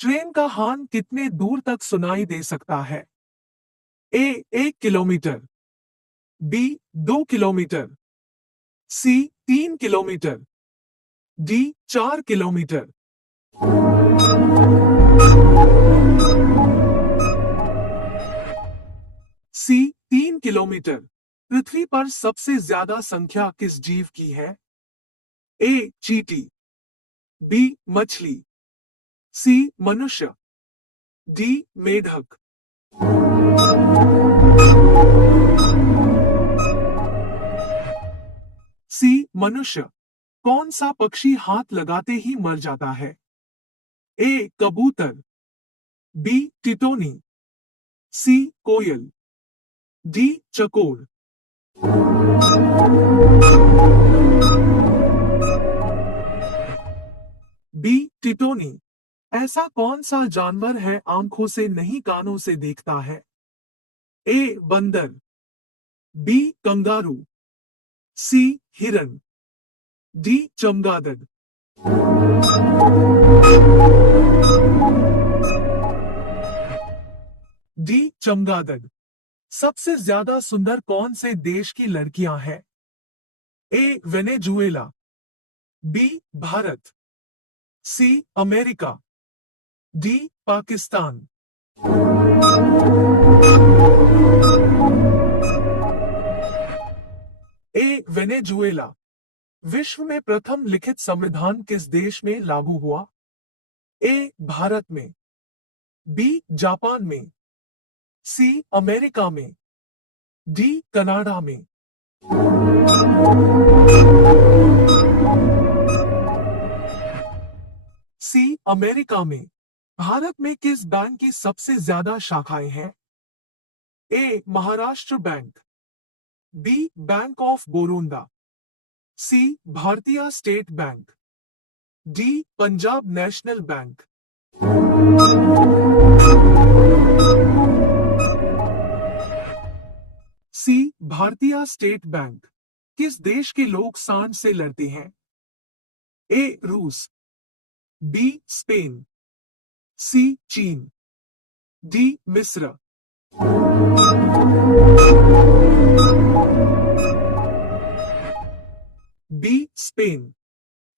Train का horn कितने दूर तक सुनाई दे सकता है? ए 1 किलोमीटर, बी 2 किलोमीटर, सी 3 किलोमीटर, डी 4 किलोमीटर। सी 3 किलोमीटर। पृथ्वी पर सबसे ज्यादा संख्या किस जीव की है? ए चींटी, बी मछली, सी मनुष्य, डी मेढक। सी मनुष्य। कौन सा पक्षी हाथ लगाते ही मर जाता है? ए कबूतर, बी टिटोनी, सी कोयल, डी चकोर। बी टिटोनी। ऐसा कौन सा जानवर है आंखों से नहीं कानों से देखता है? ए बंदर, बी कंगारू, सी हिरन, डी चमगादड़। डी चमगादड़। सबसे ज्यादा सुंदर कौन से देश की लड़कियां हैं? A Venezuela, B Bharat, C America, D Pakistan. A Venezuela. विश्व में प्रथम लिखित संविधान किस देश में लागू हुआ? ए भारत में, बी जापान में, सी अमेरिका में, डी कनाडा में। सी अमेरिका में। भारत में किस बैंक की सबसे ज्यादा शाखाएं हैं? A Maharashtra bank, B bank of Baroda, C Bharatiya state bank, D Punjab national bank. C Bharatiya state bank. किस देश के लोग सांड से लड़ते हैं? ए रूस, बी स्पेन, सी चीन, डी मिस्र। B Spain.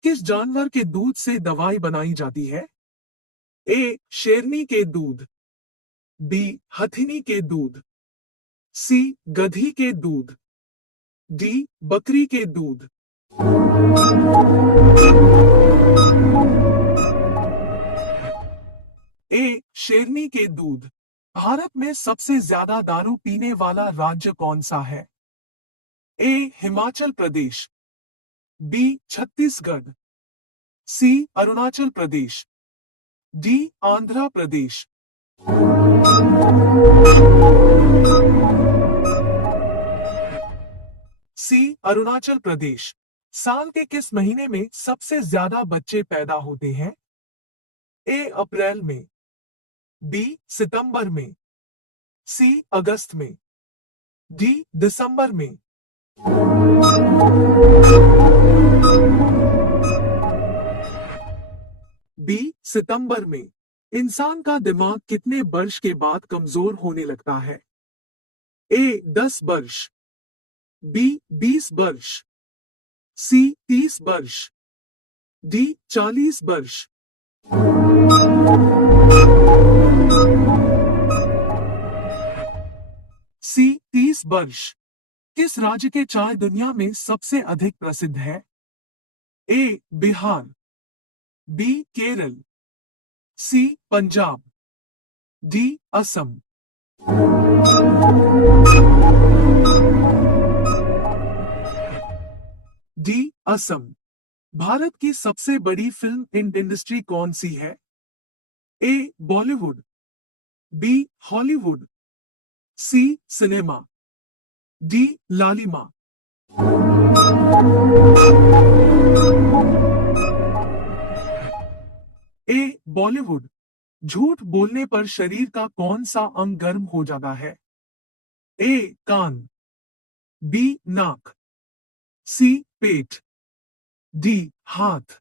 किस जानवर के दूध से दवाई बनाई जाती है? ए शेरनी के दूध, बी हथिनी के दूध, सी गधी के दूध, डी बकरी के दूध। ए शेरनी के दूध। भारत में सबसे ज्यादा दारू पीने वाला राज्य कौन सा है? ए हिमाचल प्रदेश, बी छत्तीसगढ़, सी अरुणाचल प्रदेश, डी आंध्र प्रदेश। सी अरुणाचल प्रदेश। साल के किस महीने में सबसे ज्यादा बच्चे पैदा होते हैं? ए अप्रैल में, बी सितंबर में, सी अगस्त में, डी दिसंबर में। बी सितंबर में। इंसान का दिमाग कितने वर्ष के बाद कमजोर होने लगता है? ए 10 वर्ष, बी 20 वर्ष, सी 30 वर्ष, डी 40 वर्ष। सी 30 वर्ष। किस राज्य के चाय दुनिया में सबसे अधिक प्रसिद्ध है? ए बिहार, बी केरल, सी पंजाब, डी असम। डी असम। भारत की सबसे बड़ी फिल्म इंडस्ट्री कौन सी है? ए बॉलीवुड, बी हॉलीवुड, सी सिनेमा, डी लालिमा। ए बॉलीवुड। झूठ बोलने पर शरीर का कौन सा अंग गर्म हो जाता है? ए कान, बी नाक, सी पेट, डी हाथ।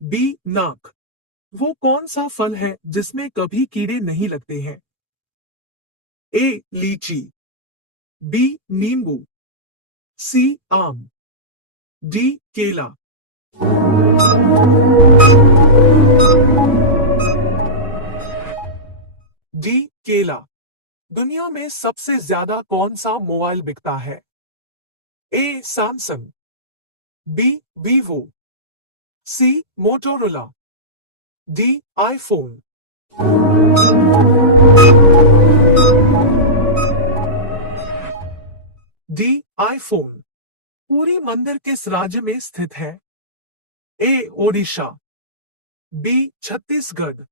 बी नाक। वो कौन सा फल है जिसमें कभी कीड़े नहीं लगते हैं? ए लीची, बी नींबू, सी आम, डी केला। डी केला। दुनिया में सबसे ज्यादा कौन सा मोबाइल बिकता है? A Samsung, B Vivo, C Motorola, D iPhone. D iPhone. Puri मंदिर किस राज्य में स्थित है? A Odisha, B Chhattisgarh,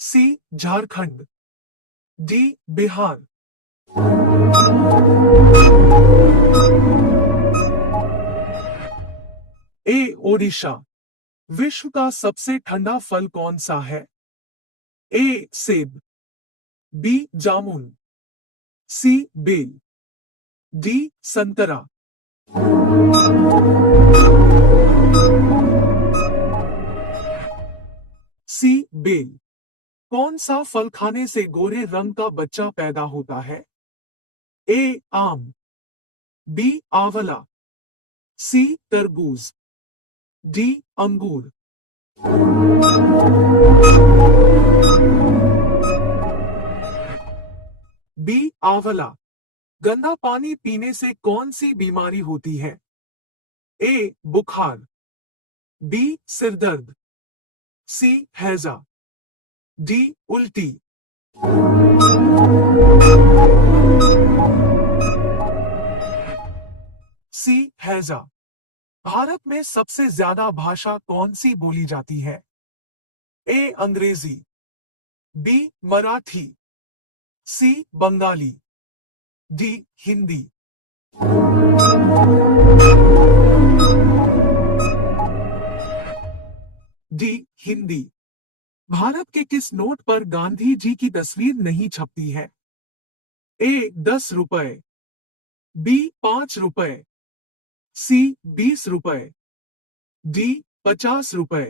C Jharkhand, D Bihar. A Odisha. विश्व का सबसे ठंडा फल कौन सा है? ए सेब, बी जामुन, सी बेल, डी संतरा। सी बेल। कौन सा फल खाने से गोरे रंग का बच्चा पैदा होता है? ए आम, बी आंवला, सी तरबूज, डी अंगूर। बी आंवला। गंदा पानी पीने से कौन सी बीमारी होती है? ए बुखार, बी सिरदर्द, सी हैजा, डी उल्टी। सी हैजा। भारत में सबसे ज्यादा भाषा कौन सी बोली जाती है? ए अंग्रेजी, बी मराठी, सी बंगाली, डी हिंदी। डी हिंदी। भारत के किस नोट पर गांधी जी की तस्वीर नहीं छपती है? ए 10 रुपए, बी 5 रुपए, सी 20 रुपए, डी 50 रुपए।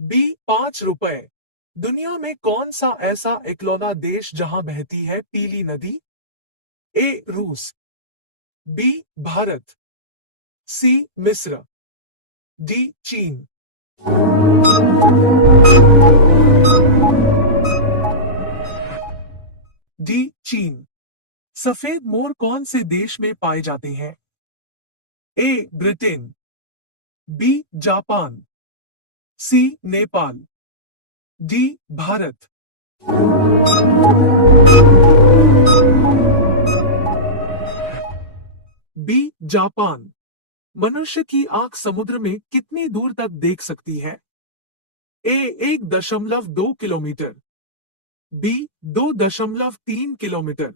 बी 5 रुपए। दुनिया में कौन सा ऐसा इकलौता देश जहां बहती है पीली नदी? ए रूस, बी भारत, सी मिस्र, डी चीन। डी चीन। सफेद मोर कौन से देश में पाए जाते हैं? A Britain, B Japan, C Nepal, D Bharat. B Japan. मनुष्य की आंख समुद्र में कितनी दूर तक देख सकती है? A 1.2 kilometre, B 2.3 kilometre,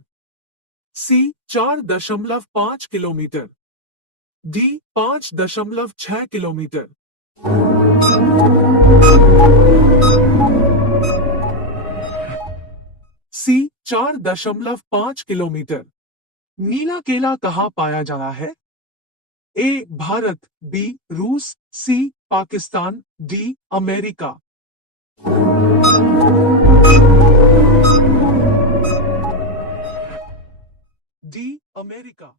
C 4.5 kilometre, D 5.6 kilometre. C 4.5 kilometre. नीला केला कहाँ पाया जाता है? ए भारत, बी रूस, C Pakistan, D America. D America.